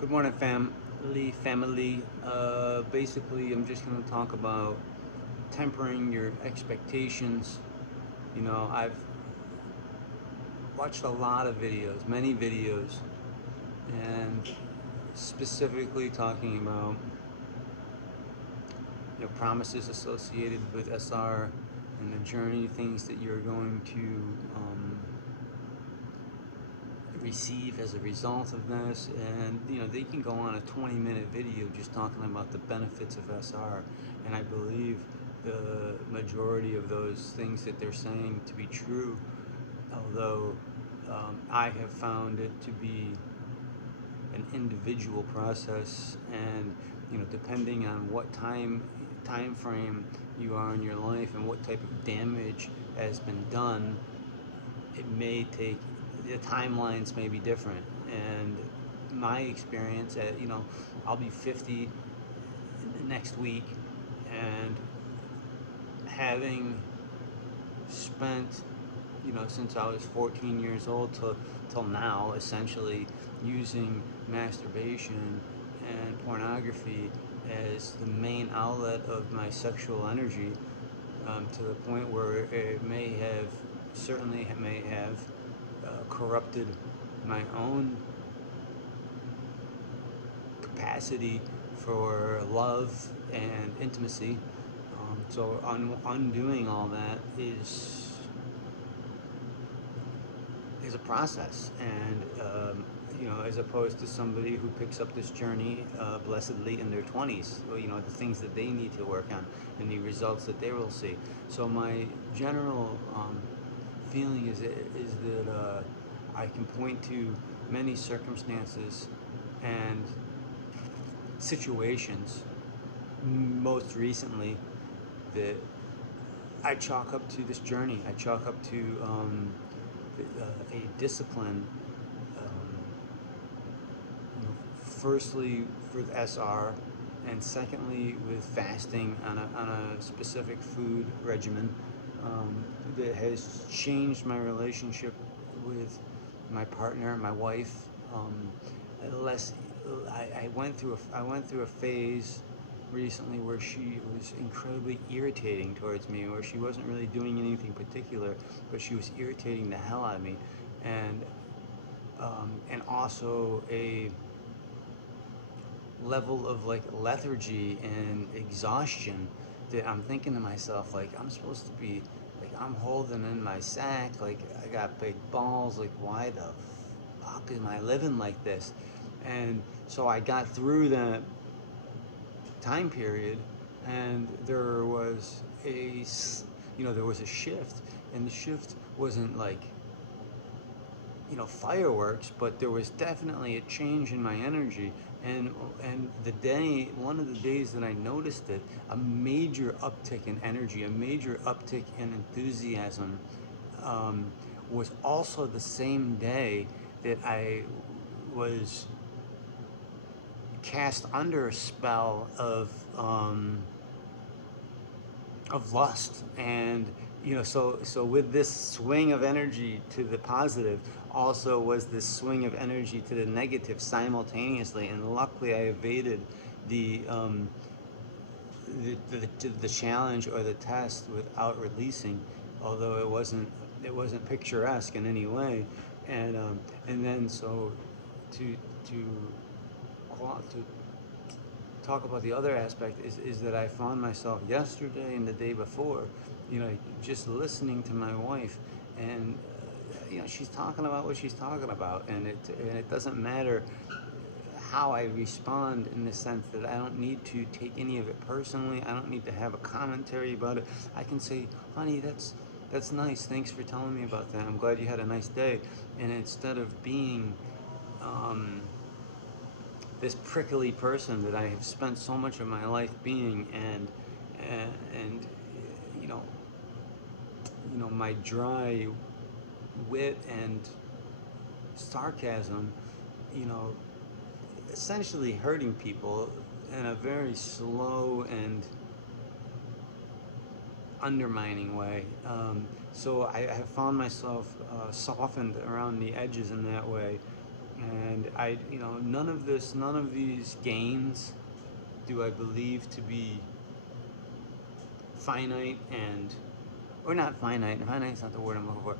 Good morning, family. Basically, I'm just going to talk about tempering your expectations. I've watched a lot of videos, many videos, and specifically talking about promises associated with SR and the journey, things that you're going to receive as a result of this. And they can go on a 20-minute video just talking about the benefits of SR, and I believe the majority of those things that they're saying to be true, although I have found it to be an individual process. And depending on what time frame you are in your life and what type of damage has been done, it may take, the timelines may be different. And my experience at, I'll be 50 next week, and having spent, since I was 14 years old till now, essentially using masturbation and pornography as the main outlet of my sexual energy, to the point where it certainly may have corrupted my own capacity for love and intimacy. So undoing all that is a process. And as opposed to somebody who picks up this journey blessedly in their 20s, the things that they need to work on and the results that they will see. So my general feeling is that I can point to many circumstances and situations, most recently, that I chalk up to this journey. I chalk up to a discipline. Um, Firstly, with SR, and secondly, with fasting on a specific food regimen, that has changed my relationship with my partner, my wife. Less, I went through a phase recently where she was incredibly irritating towards me, where she wasn't really doing anything particular, but she was irritating the hell out of me, and also a level of like lethargy and exhaustion that I'm thinking to myself, like, I'm supposed to be, like, I'm holding in my sack, like I got big balls, like why the fuck am I living like this? And so I got through that time period, and there was a shift, and the shift wasn't like fireworks, but there was definitely a change in my energy. And one of the days that I noticed it, a major uptick in energy, a major uptick in enthusiasm, um, was also the same day that I was cast under a spell of lust. And so with this swing of energy to the positive, also was this swing of energy to the negative simultaneously. And luckily I evaded the the challenge or the test without releasing, although it wasn't picturesque in any way. And then so to to to talk about the other aspect is that I found myself yesterday and the day before, just listening to my wife, and she's talking about what she's talking about, and it doesn't matter how I respond, in the sense that I don't need to take any of it personally. I don't need to have a commentary about it. I can say, honey, that's nice. Thanks for telling me about that. I'm glad you had a nice day. And instead of being um, this prickly person that I have spent so much of my life being, and you know my dry wit and sarcasm, you know essentially hurting people in a very slow and undermining way. So I have found myself softened around the edges in that way, and none of this, none of these gains do I believe to be finite and, or not finite. Finite's not the word I'm looking for.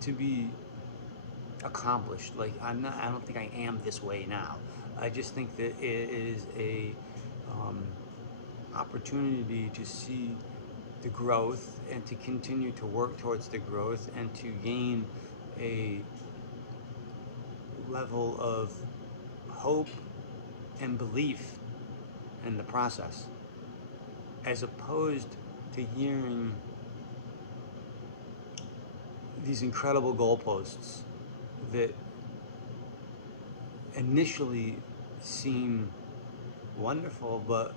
To be accomplished. Like I'm not. I don't think I am this way now. I just think that it is a um, opportunity to see the growth and to continue to work towards the growth and to gain a level of hope and belief in the process, as opposed to hearing these incredible goalposts that initially seem wonderful, but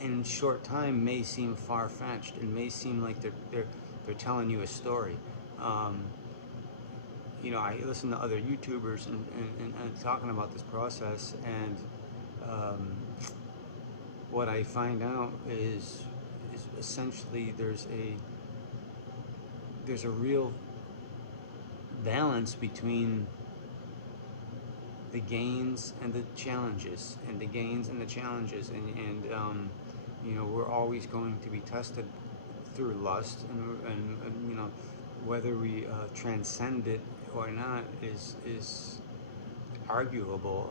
in short time may seem far-fetched and may seem like they're telling you a story. Um, I listen to other YouTubers and talking about this process, and um, what I find out is essentially there's a real balance between the gains and the challenges, and the gains and the challenges, and we're always going to be tested through lust, and whether we transcend it or not is arguable.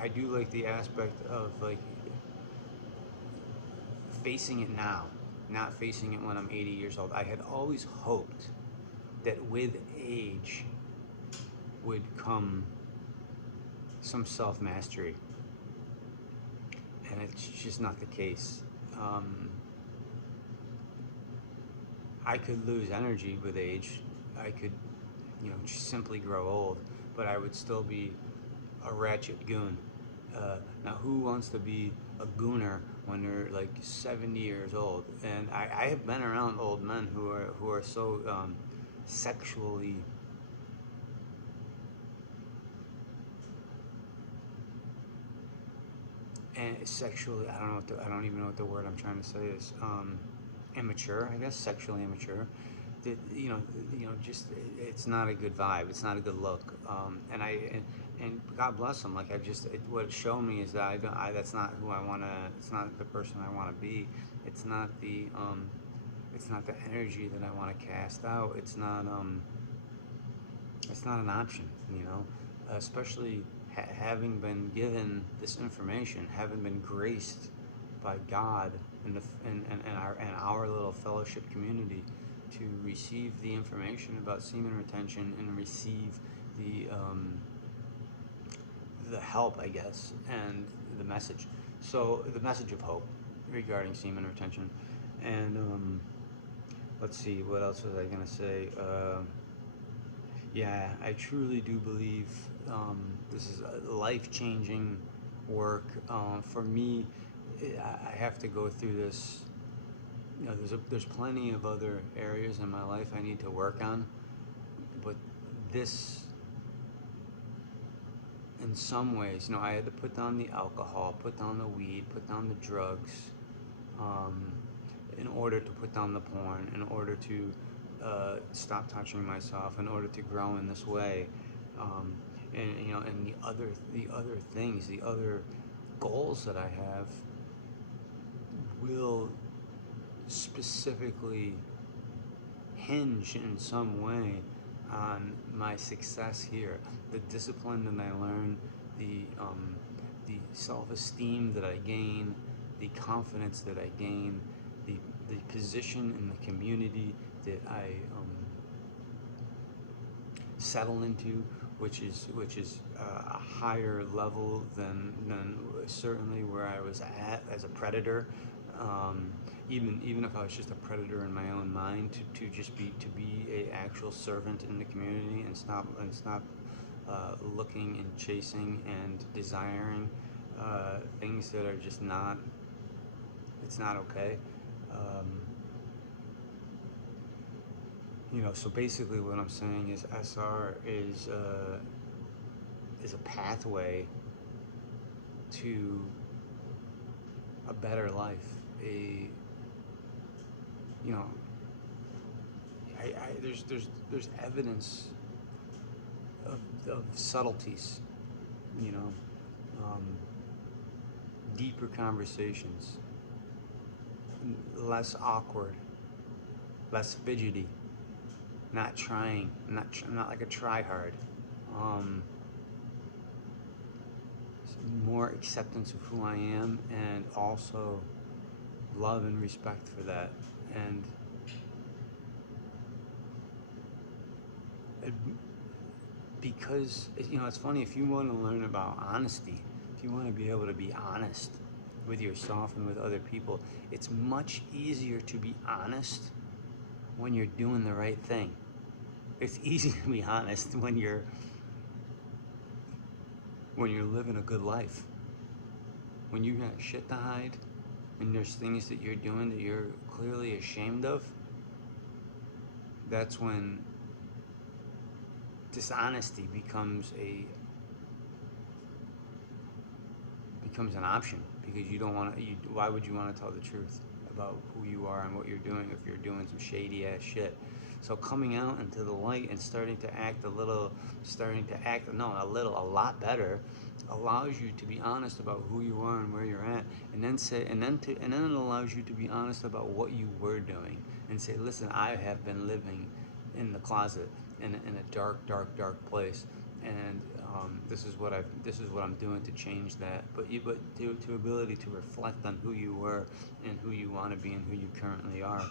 I do like the aspect of like facing it now, not facing it when I'm 80 years old. I had always hoped that with age would come some self-mastery, and it's just not the case. Um, I could lose energy with age. I could, just simply grow old, but I would still be a ratchet goon. Now, who wants to be a gooner when they're like 70 years old? And I have been around old men who are so sexually and sexually, I don't even know what the word I'm trying to say is. Immature, I guess, sexually immature. That just it's not a good vibe. It's not a good look. And God bless them. Like what it showed me is that that's not who I want to. It's not the person I want to be. It's not it's not the energy that I want to cast out. It's not an option. Especially having been given this information, having been graced by God and our little fellowship community to receive the information about semen retention and receive the help, I guess, and the message. So the message of hope regarding semen retention, and let's see, what else was I gonna say? Yeah, I truly do believe this is a life-changing work. For me, I have to go through this. There's plenty of other areas in my life I need to work on, but this, in some ways, I had to put down the alcohol, put down the weed, put down the drugs, um, in order to put down the porn, in order to stop touching myself, in order to grow in this way, and the other things, the other goals that I have will specifically hinge in some way on my success here. The discipline that I learn, the self-esteem that I gain, the confidence that I gain, the position in the community that I settle into, which is a higher level than certainly where I was at as a predator. Even if I was just a predator in my own mind, to just be a actual servant in the community and stop looking and chasing and desiring things that are just not. It's not okay. Um, so basically what I'm saying is SR is a pathway to a better life. You know, there's evidence of subtleties you know, um, deeper conversations, less awkward, less fidgety, not trying, not like a try hard. Um, More acceptance of who I am, and also love and respect for that. And it, because it's funny, if you want to learn about honesty, if you want to be able to be honest with yourself and with other people, it's much easier to be honest when you're doing the right thing. It's easy to be honest when you're living a good life. When you got shit to hide and there's things that you're doing that you're clearly ashamed of, that's when dishonesty becomes an option, because you don't want to. Why would you want to tell the truth about who you are and what you're doing if you're doing some shady ass shit? So coming out into the light and a lot better, allows you to be honest about who you are and where you're at, and then it allows you to be honest about what you were doing, and say, listen, I have been living in the closet, in a dark, dark, dark place, and this is what I'm doing to change that. But to ability to reflect on who you were and who you want to be and who you currently are,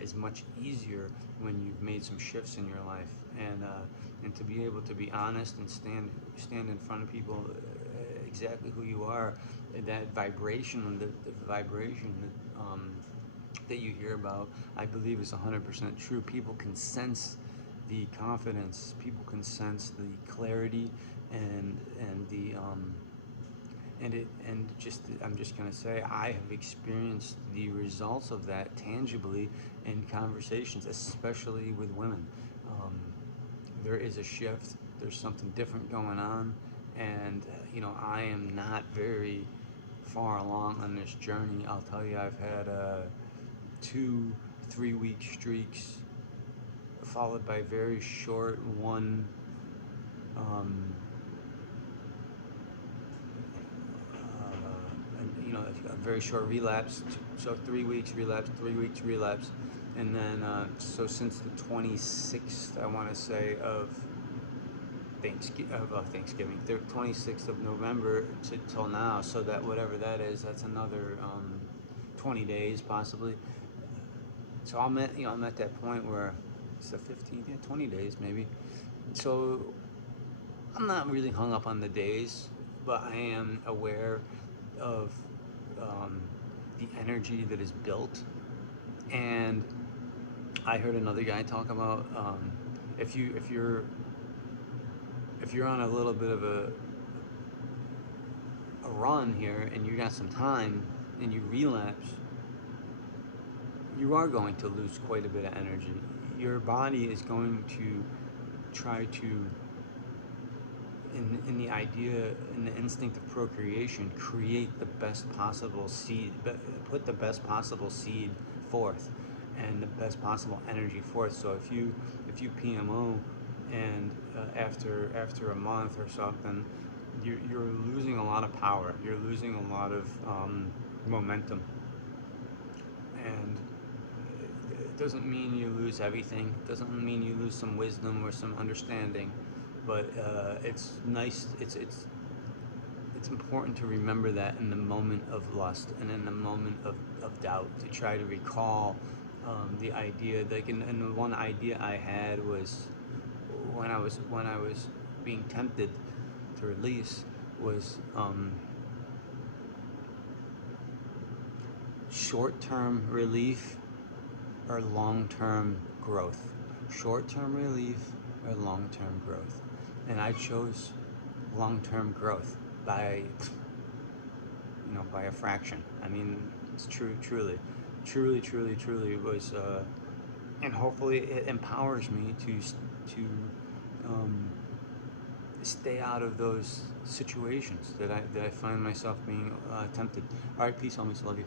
is much easier when you've made some shifts in your life, and to be able to be honest and stand in front of people, exactly who you are, that vibration, the vibration that you hear about, I believe is 100% true. People can sense the confidence. People can sense the clarity, and the and it and just I'm just gonna say, I have experienced the results of that tangibly in conversations, especially with women. Um, there is a shift. There's something different going on, and I am not very far along on this journey. I'll tell you, I've had 2 3 week streaks, followed by very short one, um, a very short relapse. So 3 weeks relapse, 3 weeks relapse, and then so since the 26th, I want to say, of Thanksgiving, the 26th of November till now. So that whatever that is, that's another 20 days possibly. So I'm at that point where it's the 15th, yeah, 20 days maybe. So I'm not really hung up on the days, but I am aware of um, the energy that is built. And I heard another guy talk about, if you if you're on a little bit of a run here and you got some time and you relapse, you are going to lose quite a bit of energy. Your body is going to try to, in the idea, in the instinct of procreation, create the best possible seed, put the best possible seed forth, and the best possible energy forth. So if you PMO, and after a month or something, you're losing a lot of power. You're losing a lot of momentum, and it doesn't mean you lose everything. It doesn't mean you lose some wisdom or some understanding, but it's nice. It's important to remember that in the moment of lust and in the moment of doubt, to try to recall the idea. Like, and the one idea I had was, when I was being tempted to release, was short-term relief or long-term growth. Short-term relief or long-term growth. And I chose long-term growth by by a fraction. I mean, it's truly was, and hopefully it empowers me to um, stay out of those situations that I find myself being tempted. All right, peace, homies, love you.